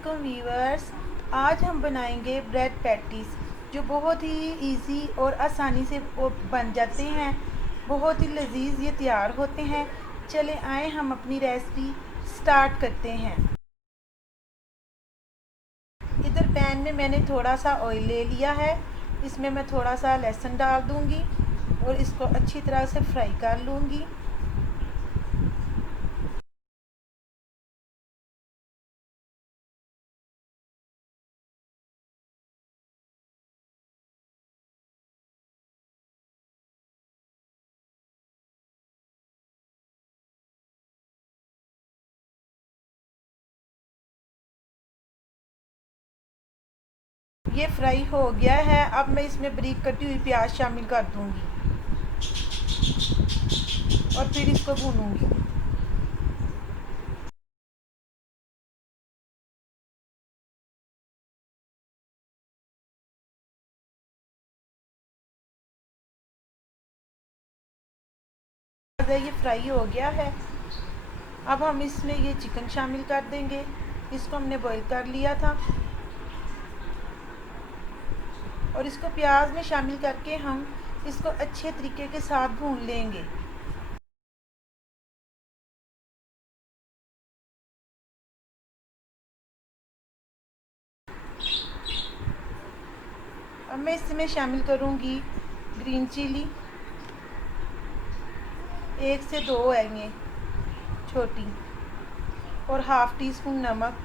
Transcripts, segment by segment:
वालेकुम व्यूअर्स। आज हम बनाएंगे ब्रेड पैटीज़ जो बहुत ही इजी और आसानी से बन जाते हैं। बहुत ही लजीज ये तैयार होते हैं। चले आए हम अपनी रेसिपी स्टार्ट करते हैं। इधर पैन में मैंने थोड़ा सा ऑयल ले लिया है। इसमें मैं थोड़ा सा लहसुन डाल दूंगी और इसको अच्छी तरह से फ्राई कर लूँगी। ये फ्राई हो गया है। अब मैं इसमें बारीक कटी हुई प्याज शामिल कर दूंगी और फिर इसको भूनूंगी। ये फ्राई हो गया है। अब हम इसमें ये चिकन शामिल कर देंगे। इसको हमने बॉईल कर लिया था और इसको प्याज में शामिल करके हम इसको अच्छे तरीके के साथ भून लेंगे। अब मैं इसमें शामिल करूंगी ग्रीन चिली, 1 से 2 आएंगे छोटी, और हाफ़ टी स्पून नमक,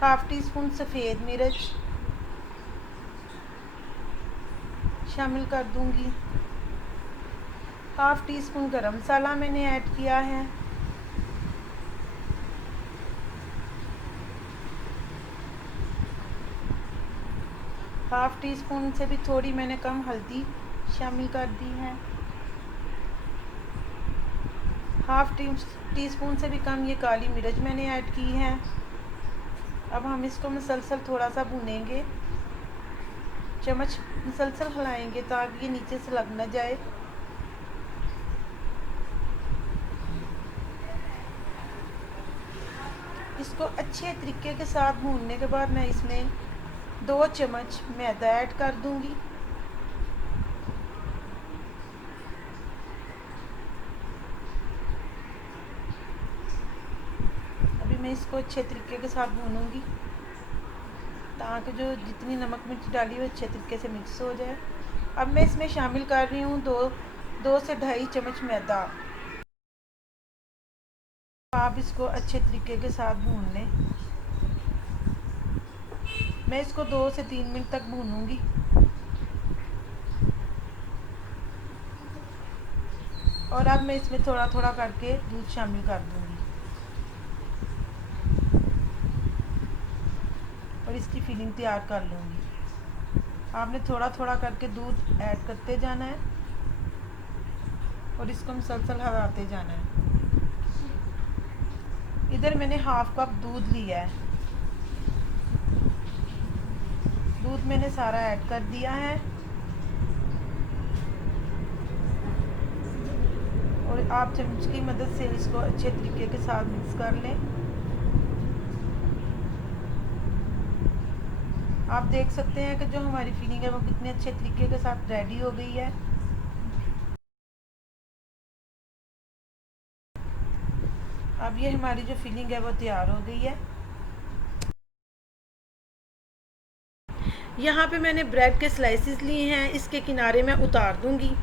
हाफ़ टी स्पून सफ़ेद मिर्च शामिल कर दूंगी। हाफ़ टी स्पून गरम मसाला मैंने ऐड किया है। हाफ़ टी स्पून से भी थोड़ी मैंने कम हल्दी शामिल कर दी है। हाफ़ टी स्पून से भी कम ये काली मिर्च मैंने ऐड की है। अब हम इसको मुसलसल थोड़ा सा भूनेंगे। चम्मच मुसलसल हिलाएंगे ताकि ये नीचे से लग न जाए। इसको अच्छे तरीके के साथ भूनने के बाद मैं इसमें 2 चम्मच मैदा ऐड कर दूंगी। अभी मैं इसको अच्छे तरीके के साथ भूनूंगी ताकि जो जितनी नमक मिर्च डाली हो अच्छे तरीके से मिक्स हो जाए। अब मैं इसमें शामिल कर रही हूँ दो से 2.5 चम्मच मैदा। आप इसको अच्छे तरीके के साथ भून लें। मैं इसको 2 से 3 मिनट तक भूनूंगी। और अब मैं इसमें थोड़ा थोड़ा करके दूध शामिल कर दूंगी और इसकी फिलिंग तैयार कर लूँगी। आपने थोड़ा थोड़ा करके दूध ऐड करते जाना है और इसको मुसलसल हिलाते जाना है। इधर मैंने हाफ कप दूध लिया है। दूध मैंने सारा ऐड कर दिया है और आप चम्मच की मदद से इसको अच्छे तरीके के साथ मिक्स कर लें। आप देख सकते हैं कि जो हमारी फिलिंग है वो कितने अच्छे तरीके के साथ रेडी हो गई है। अब ये हमारी जो फिलिंग है वो तैयार हो गई है। यहाँ पे मैंने ब्रेड के स्लाइसेस लिए हैं, इसके किनारे मैं उतार दूंगी।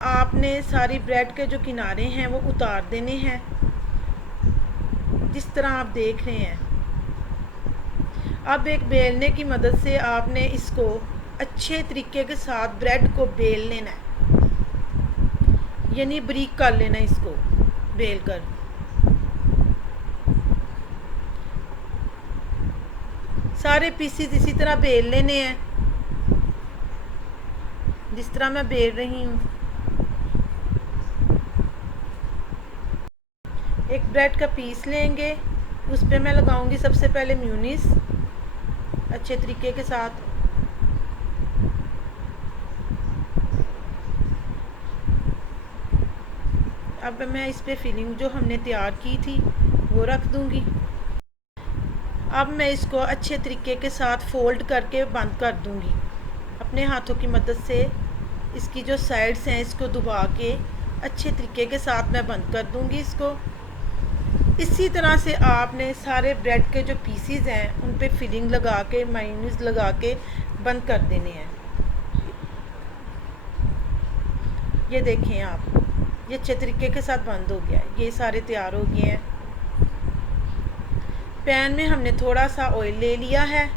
आपने सारी ब्रेड के जो किनारे हैं वो उतार देने हैं जिस तरह आप देख रहे हैं। अब एक बेलने की मदद से आपने इसको अच्छे तरीके के साथ ब्रेड को बेल लेना है, यानी बारीक कर लेना है इसको बेल कर। सारे पीसीज इसी तरह बेल लेने हैं जिस तरह मैं बेल रही हूँ। एक ब्रेड का पीस लेंगे, उस पर मैं लगाऊंगी सबसे पहले म्यूनीस। अच्छे तरीके के साथ। अब मैं इस पे फिलिंग जो हमने तैयार की थी वो रख दूंगी। अब मैं इसको अच्छे तरीके के साथ फोल्ड करके बंद कर दूंगी। अपने हाथों की मदद से इसकी जो साइड्स हैं इसको दबा के अच्छे तरीके के साथ मैं बंद कर दूंगी इसको। इसी तरह से आपने सारे ब्रेड के जो पीसीज हैं उन पे फिलिंग लगा के मायोनीज लगा के बंद कर देने हैं। ये देखें आप, ये अच्छे तरीके के साथ बंद हो गया है। ये सारे तैयार हो गए हैं। पैन में हमने थोड़ा सा ऑयल ले लिया है।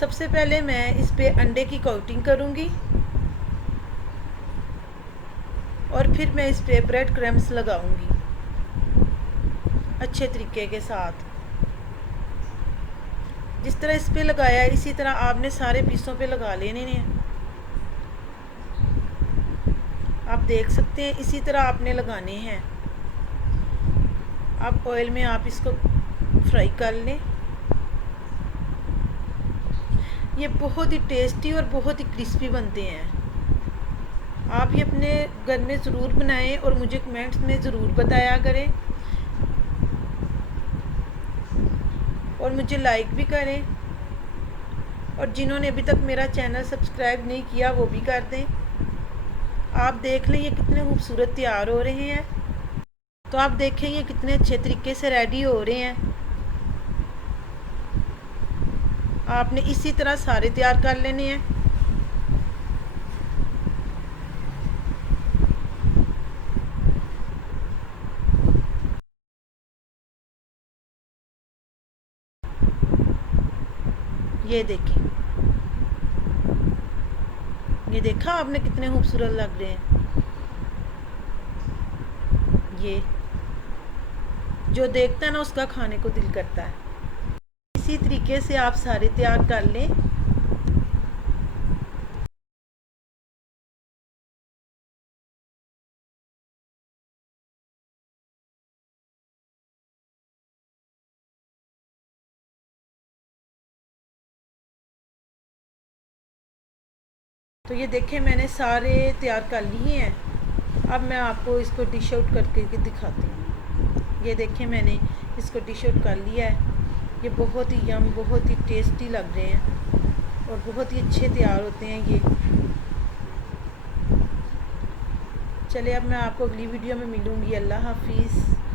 सबसे पहले मैं इस पे अंडे की कोटिंग करूँगी और फिर मैं इस पे ब्रेड क्रम्स लगाऊंगी अच्छे तरीके के साथ। जिस तरह इस पे लगाया है इसी तरह आपने सारे पीसों पे लगा लेने हैं। आप देख सकते हैं इसी तरह आपने लगाने हैं। अब ऑयल में आप इसको फ्राई कर लें। ये बहुत ही टेस्टी और बहुत ही क्रिस्पी बनते हैं। आप ये अपने घर में ज़रूर बनाएं और मुझे कमेंट्स में ज़रूर बताया करें और मुझे लाइक भी करें। और जिन्होंने अभी तक मेरा चैनल सब्सक्राइब नहीं किया वो भी कर दें। आप देख लें ये कितने खूबसूरत तैयार हो रहे हैं। तो आप देखें ये कितने अच्छे तरीके से रेडी हो रहे हैं। आपने इसी तरह सारे तैयार कर लेने हैं। ये देखें, ये देखा आपने कितने खूबसूरत लग रहे हैं। ये जो देखता है ना उसका खाने को दिल करता है। इसी तरीके से आप सारे तैयार कर लें। तो ये देखें मैंने सारे तैयार कर लिए हैं। अब मैं आपको इसको डिश आउट करके दिखाती हूँ। ये देखें मैंने इसको डिश आउट कर लिया है। ये बहुत ही यम, बहुत ही टेस्टी लग रहे हैं और बहुत ही अच्छे तैयार होते हैं ये। चलिए अब मैं आपको अगली वीडियो में मिलूँगी। अल्लाह हाफिज़।